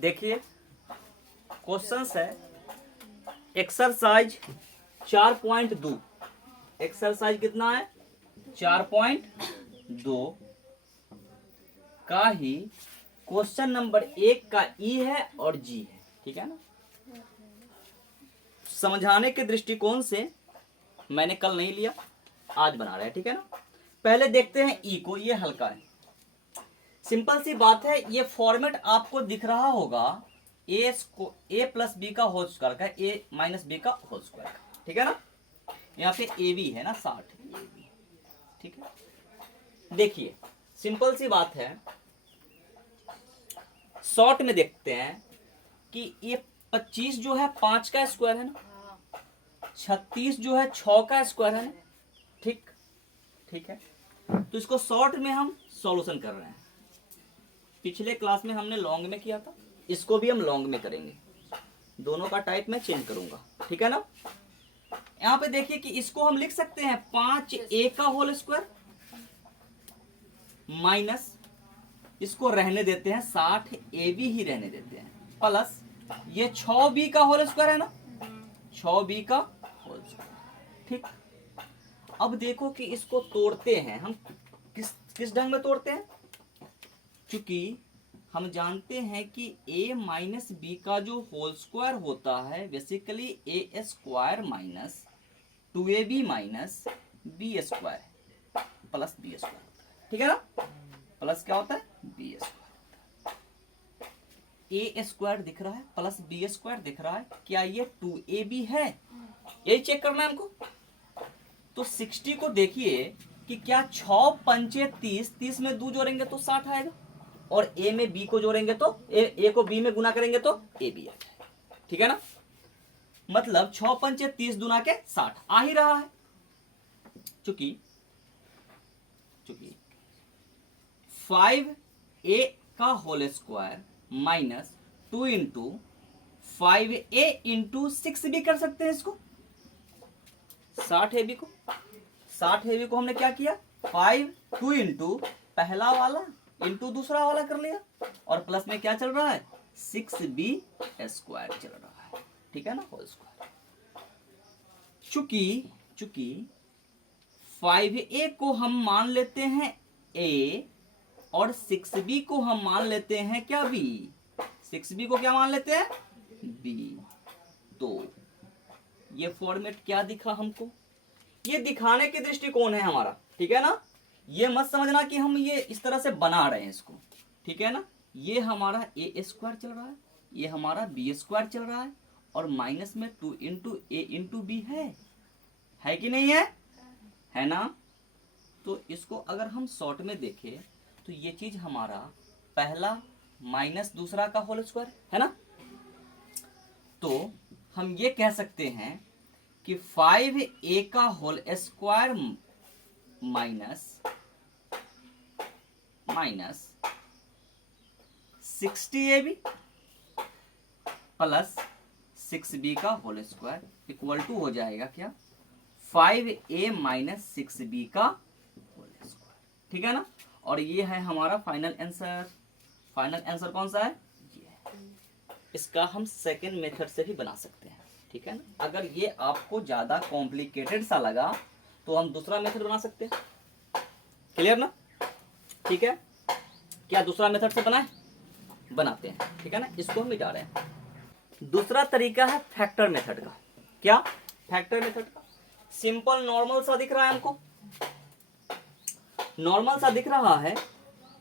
देखिए क्वेश्चन है exercise 4.2। Exercise कितना है 4.2 का ही क्वेश्चन नंबर 1 का ई है और जी है, ठीक है ना। समझाने के दृष्टिकोण से मैंने कल नहीं लिया, आज बना रहे हैं, ठीक है ना। पहले देखते हैं ई को, ये हल्का है, सिंपल सी बात है। ये फॉर्मेट आपको दिख रहा होगा ए प्लस बी का होल स्क्वायर का, ए माइनस बी का होल स्क्वायर का, ठीक है ना। यहाँ पे ए बी है ना 60 AB, ठीक है। देखिए सिंपल सी बात है, शॉर्ट में देखते हैं कि ये 25 जो है 5 का स्क्वायर है ना, 36 जो है 6 का स्क्वायर है ना, ठीक है। तो इसको शॉर्ट में हम सॉल्यूशन कर रहे हैं। पिछले क्लास में हमने लॉन्ग में किया था, इसको भी हम लॉन्ग में करेंगे। दोनों का टाइप मैं चेंज करूंगा, ठीक है ना। यहां पे देखिए कि इसको हम लिख सकते हैं 5a का होल स्क्वायर माइनस, इसको रहने देते हैं 60ab ही रहने देते हैं, प्लस ये 6b का होल स्क्वायर है ना, 6b का होल स्क्वायर, ठीक। अब देखो कि इसको तोड़ते हैं हम, किस ढंग में तोड़ते हैं। चूंकि हम जानते हैं कि a माइनस बी का जो होल स्क्वायर होता है basically A square minus 2ab minus B square plus B square, ठीक है ना। प्लस क्या होता है बी स्क्वायर, ए स्क्वायर दिख रहा है प्लस बी स्क्वायर दिख रहा है, क्या ये 2ab है, यही चेक करना है हमको। तो 60 को देखिए कि क्या 6 पंचे 30, 30 में 2 जोड़ेंगे तो 60 आएगा, और ए में बी को जोड़ेंगे तो ए को बी में गुना करेंगे तो ए बी आएगा, ठीक है ना। मतलब 6 पंचे 30 दुना के 60 आ ही रहा है। चूंकि 5a का whole square minus 2 into 5a into 6 भी कर सकते हैं इसको। 60ab को हमने क्या किया 2 इंटू पहला वाला इंटू दूसरा वाला कर लिया, और प्लस में क्या चल रहा है 6b स्क्वायर चल रहा है, ठीक है ना, होल स्क्वायर। चूंकि 5a को हम मान लेते हैं a और 6b को हम मान लेते हैं क्या b, 6b को क्या मान लेते हैं b, तो ये फॉर्मेट क्या दिखा हमको, ये दिखाने के दृष्टिकोण है हमारा, ठीक है ना। ये मत समझना कि हम ये इस तरह से बना रहे हैं इसको, ठीक है ना। ये हमारा ए स्क्वायर चल रहा है, ये हमारा बी स्क्वायर चल रहा है, और माइनस में 2 इंटू ए इंटू बी है कि नहीं है ना। तो इसको अगर हम शॉर्ट में देखें तो ये चीज हमारा पहला माइनस दूसरा का होल स्क्वायर है ना। तो हम ये कह सकते हैं कि 5a का whole square minus 60ab plus 6b का होल स्क्वायर इक्वल टू हो जाएगा क्या 5a माइनस 6b का होल स्क्वायर, ठीक है ना। और ये है हमारा फाइनल आंसर। फाइनल आंसर कौन सा है ये है। इसका हम सेकेंड मेथड से भी बना सकते हैं, ठीक है ना। अगर ये आपको ज्यादा कॉम्प्लिकेटेड सा लगा तो हम दूसरा मेथड बना सकते हैं, क्लियर ना, ठीक है। क्या दूसरा मेथड से बनाते हैं, ठीक है ना। इसको हम मिटा रहे हैं। दूसरा तरीका है फैक्टर मेथड का। क्या फैक्टर मेथड का, सिंपल नॉर्मल सा दिख रहा है हमको, नॉर्मल सा दिख रहा है,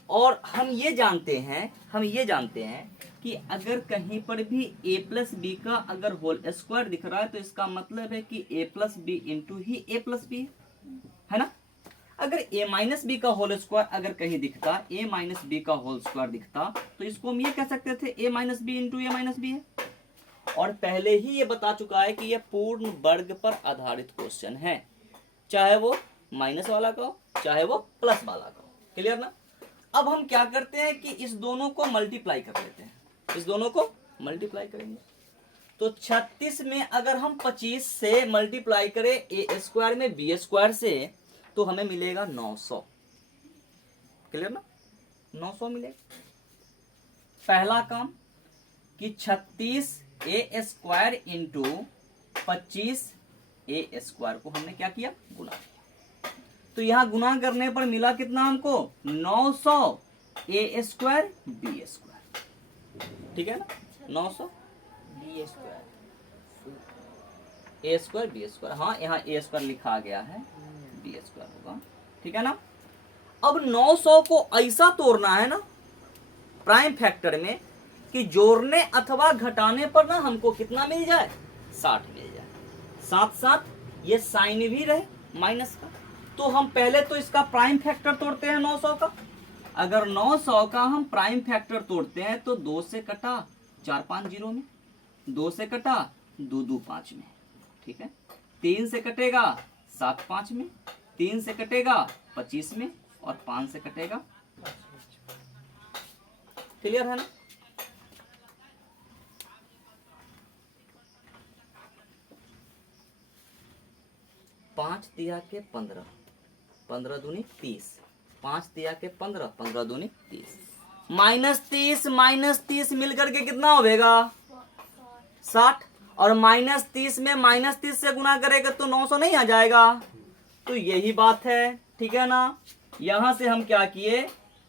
और हम ये जानते हैं कि अगर कहीं पर भी a प्लस बी का अगर होल स्क्वायर दिख रहा है तो इसका मतलब है कि a प्लस बी इंटू ही a प्लस बी है ना। अगर a माइनस बी का होल स्क्वायर अगर कहीं दिखता, a माइनस बी का होल स्क्वायर दिखता, तो इसको हम ये कह सकते थे a minus B into A minus B है। और पहले ही ये बता चुका है कि यह पूर्ण वर्ग पर आधारित क्वेश्चन है, चाहे वो माइनस वाला का हो चाहे वो प्लस वाला का हो, क्लियर ना। अब हम क्या करते हैं कि इस दोनों को मल्टीप्लाई कर लेते हैं, इस दोनों को मल्टीप्लाई करेंगे तो 36 में अगर हम 25 से मल्टीप्लाई करें ए स्क्वायर में बी स्क्वायर से तो हमें मिलेगा 900, क्लियर ना, 900 मिलेगा। पहला काम कि 36a² इंटू 25a² को हमने क्या किया, गुना किया। तो यहां गुना करने पर मिला कितना हमको, 900a² b²। ठीक है ना, 900 a² b²। हाँ यहाँ a² लिखा गया है, b² होगा। ठीक है ना। अब 900 को ऐसा तोड़ना है ना प्राइम फैक्टर में कि जोड़ने अथवा घटाने पर ना हमको कितना मिल जाए, 60 मिल जाए। साथ साथ ये साइन भी रहे माइनस का। तो हम पहले तो इसका प्राइम फैक्टर तोड़ते हैं 900 का। अगर 900 का हम प्राइम फैक्टर तोड़ते हैं तो 2 से कटा 4 5 0 में, 2 से कटा 2 2 5 में। ठीक है, 3 से कटेगा 7 5 में, 3 से कटेगा 25 में, और 5 से कटेगा। क्लियर है ना। पांच तिया के 15, 15 दूनी 30, 5 तिया के 15, 15 दूनी 30, -30 मिलकर के कितना होगा, 60। और -30 में -30 से गुना करेगा तो 900 नहीं आ जाएगा। तो यही बात है। ठीक है ना। यहां से हम क्या किए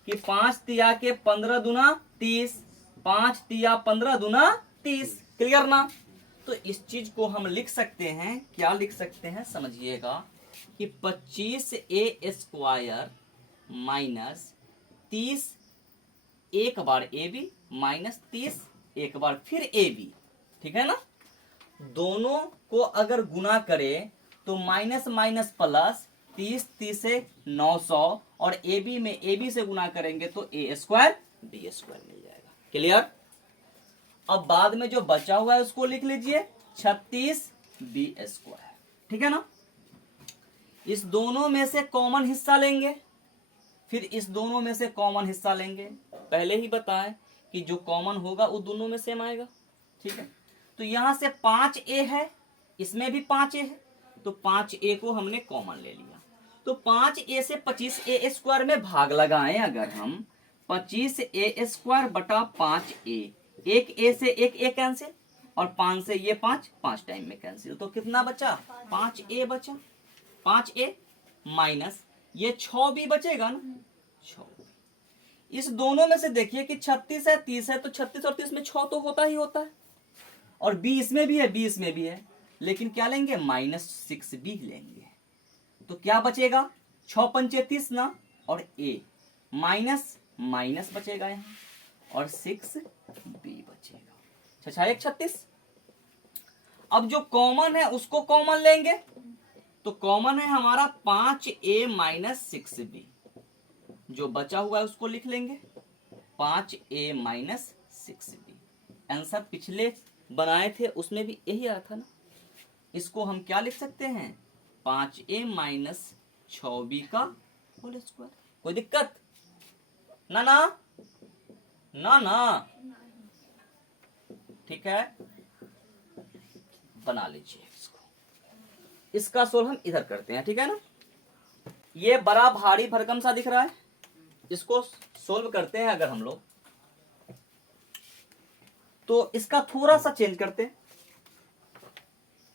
कि 5 तिया के 15 दूना 30, 5 तिया 15 दूना 30। क्लियर ना। तो इस चीज को हम लिख सकते हैं, क्या लिख सकते हैं समझिएगा, कि 25a² माइनस 30 एक बार ab माइनस 30 एक बार फिर ab। ठीक है ना। दोनों को अगर गुना करें तो माइनस माइनस प्लस, 30 30 से 900, और ab में ab से गुना करेंगे तो a² b² मिल जाएगा। क्लियर। अब बाद में जो बचा हुआ है उसको लिख लीजिए 36b²। ठीक है ना। इस दोनों में से कॉमन हिस्सा लेंगे, फिर इस दोनों में से कॉमन हिस्सा लेंगे। पहले ही बताएं कि जो कॉमन होगा वो दोनों में सेम आएगा। ठीक है। तो यहां से 5a है, इसमें भी 5a है, तो 5a को हमने कॉमन ले लिया। तो 5a से 25a² में भाग लगाएं अगर हम, 25a² बटा 5a, एक a से एक a कैंसिल, और 5 से ये 5 टाइम में कैंसिल, तो कितना बचा, 5a बचा। 5a माइनस ये 6b बचेगा ना, 6। इस दोनों में से देखिए कि 36 है 30 है, तो 36 और 30 में 6 तो होता ही होता है, और b इसमें भी है, b इसमें भी है, लेकिन क्या लेंगे, -6b लेंगे। तो क्या बचेगा, 6 पंचे 30 ना, और a माइनस माइनस बचेगा यहाँ, और 6b बचेगा। 6 36। अब जो कॉमन है उसको कॉमन लेंगे, तो कॉमन है हमारा 5a माइनस 6b। जो बचा हुआ है उसको लिख लेंगे 5a माइनस 6b। आंसर पिछले बनाए थे उसमें भी यही आया था ना। इसको हम क्या लिख सकते हैं, 5a माइनस 6b का होल स्क्वायर। कोई दिक्कत ना ना ना ना। ठीक है, बना लीजिए इसको। इसका सोल्व हम इधर करते हैं। ठीक है ना। ये बड़ा भारी भरकम सा दिख रहा है, इसको सोल्व करते हैं अगर हम लोग, तो इसका थोड़ा सा चेंज करते हैं,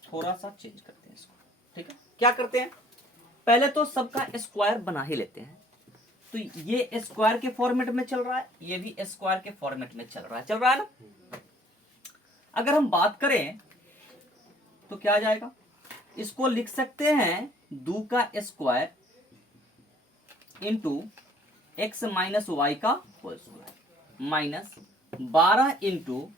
थोड़ा सा चेंज करते हैं इसको। ठीक है, क्या करते हैं, पहले तो सबका स्क्वायर बना ही लेते हैं। तो ये स्क्वायर के फॉर्मेट में चल रहा है, ये भी स्क्वायर के फॉर्मेट में चल रहा है ना। अगर हम बात करें तो क्या आ जाएगा, इसको लिख सकते हैं 2 का square into x minus Y का whole square, minus 12 into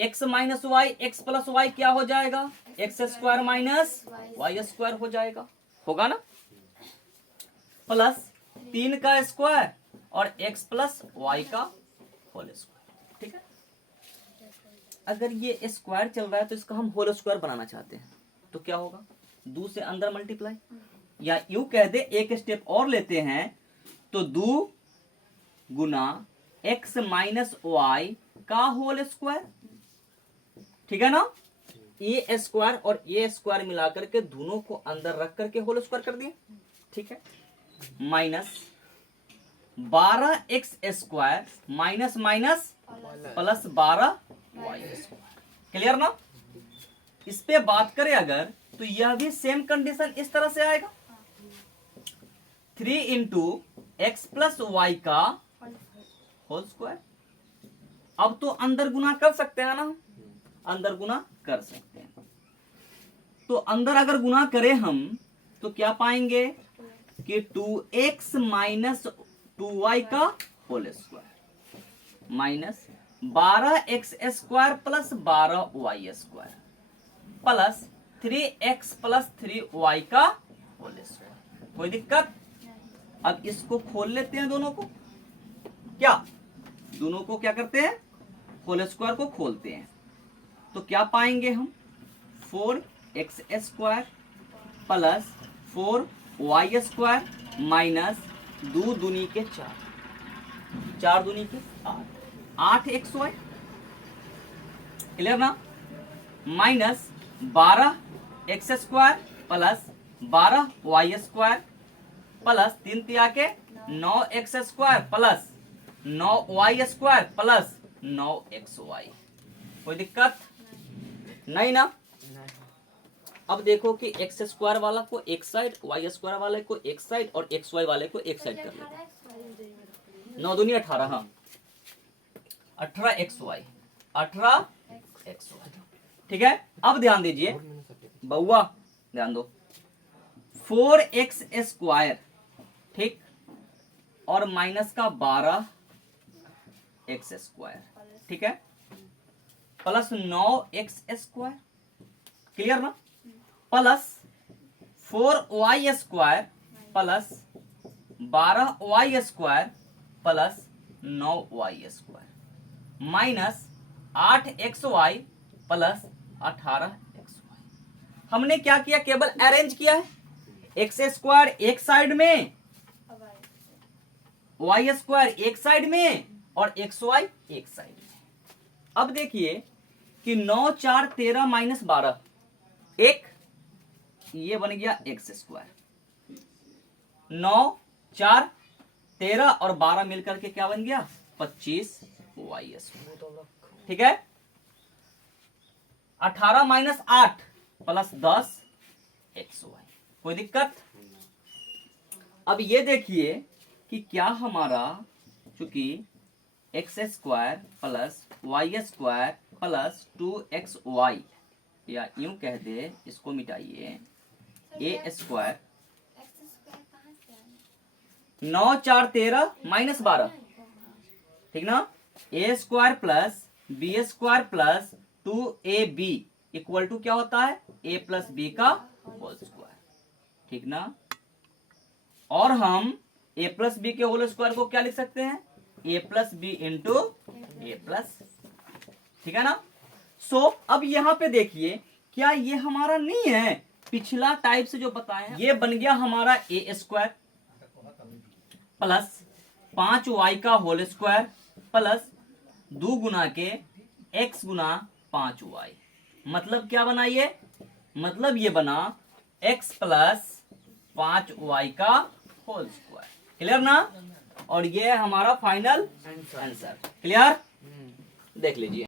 x minus Y, X plus Y क्या हो जाएगा, x² माइनस y² हो जाएगा, होगा ना, प्लस 3 का स्क्वायर और x प्लस वाई का होल स्क्वायर। ठीक है। अगर ये स्क्वायर चल रहा है तो इसका हम होल स्क्वायर बनाना चाहते हैं, तो क्या होगा, 2 से अंदर मल्टीप्लाई, या यूं कह दे एक स्टेप और लेते हैं, तो 2 गुना x माइनस वाई का होल स्क्वायर। ठीक है ना। ये स्क्वायर और ये स्क्वायर मिलाकर के दोनों को अंदर रख करके होल स्क्वायर कर दिए। ठीक है, minus 12x² minus minus plus 12 Y square. Clear ना? इस पे बात करें अगर तो यह भी सेम कंडीशन इस तरह से आएगा, 3 इंटू एक्स प्लस वाई का होल स्क्वायर। अब तो अंदर गुना कर सकते हैं ना, अंदर गुना कर सकते हैं। तो अंदर अगर गुना करें हम तो क्या पाएंगे कि 2x माइनस 2y का whole square minus 12x square plus 12y square plus 3x plus 3y का होल स्क्वायर। कोई दिक्कत? अब इसको खोल लेते हैं दोनों को, क्या दोनों को क्या करते हैं, होल स्क्वायर को खोलते हैं। तो क्या पाएंगे हम, 4x square plus 4y square minus 2 दूनी के 4, 4 दूनी के 8xy। क्लियर ना? Minus 12x square plus 12y square plus 3 तिया के 9x square plus 9y square plus 9xy। कोई दिक्कत नहीं ना? अब देखो कि एक्स स्क्वायर वाला को एक साइड, वाई स्क्वायर वाले को एक साइड और एक्स वाई वाले को एक साइड कर लेते हैं। 9 दूनी 18, हाँ 18xy, 18xy। ठीक है, अब ध्यान दीजिए बउआ, ध्यान दो, 4x स्क्वायर, ठीक, और माइनस का 12x स्क्वायर, ठीक है, प्लस 9x स्क्वायर। क्लियर ना? Plus 4y square plus 12y square plus 9y square minus 8xy plus 18xy। हमने क्या किया, केवल अरेंज किया है। एक्स स्क्वायर एक साइड में, वाई स्क्वायर एक साइड में और एक्स वाई एक साइड में। अब देखिए कि 9 4 13 माइनस 12, एक ये बन गया एक्स स्क्वायर, 9 4 13 और 12 मिलकर के क्या बन गया, 25 वाई स्क्वायर। ठीक है, 18 माइनस 8 प्लस 10 एक्स वाई। कोई दिक्कत? अब ये देखिए कि क्या हमारा, चूंकि X square plus Y square plus 2xy, या यूं कह दे, इसको मिटाइए, ए स्क्वायर 9 4 13 माइनस 12, ठीक ना, A square plus B square plus 2ab equal to क्या होता है, ए प्लस बी का होल स्क्वायर। ठीक ना? और हम ए प्लस बी के होल स्क्वायर को क्या लिख सकते हैं, A plus B into A plus. ठीक है ना? सो अब यहां पे देखिए, क्या ये हमारा नहीं है पिछला टाइप से जो बताए हैं, ये बन गया हमारा ए स्क्वायर प्लस 5y का होल स्क्वायर प्लस 2 गुना के x गुना 5y। मतलब क्या बना ये, मतलब ये बना x प्लस 5y का होल स्क्वायर। क्लियर ना? और ये हमारा फाइनल आंसर। क्लियर? देख लीजिए।